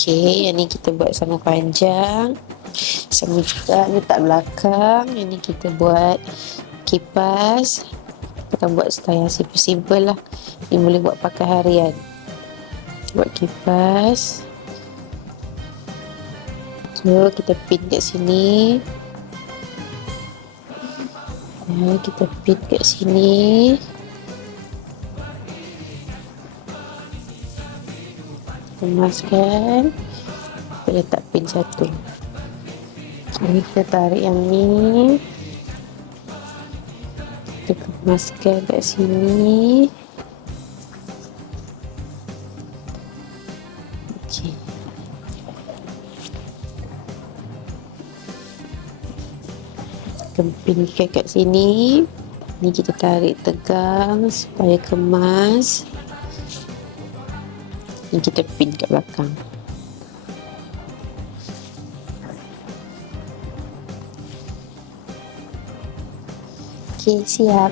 Okey, yang ni kita buat sama panjang. Sama juga letak belakang. Yang ni kita buat kipas. Kita buat style yang simple-simple lah. Ni boleh buat pakai harian. Buat kipas. So, kita pin kat sini. Kita pin kat sini. Kemaskan. Kita letak pin satu. Ini kita tarik yang ni. Kita kemaskan kat sini. Okey. Kempinkan kat sini. Ni kita tarik tegang supaya kemas. Ni kita pin kat belakang. Okey, siap.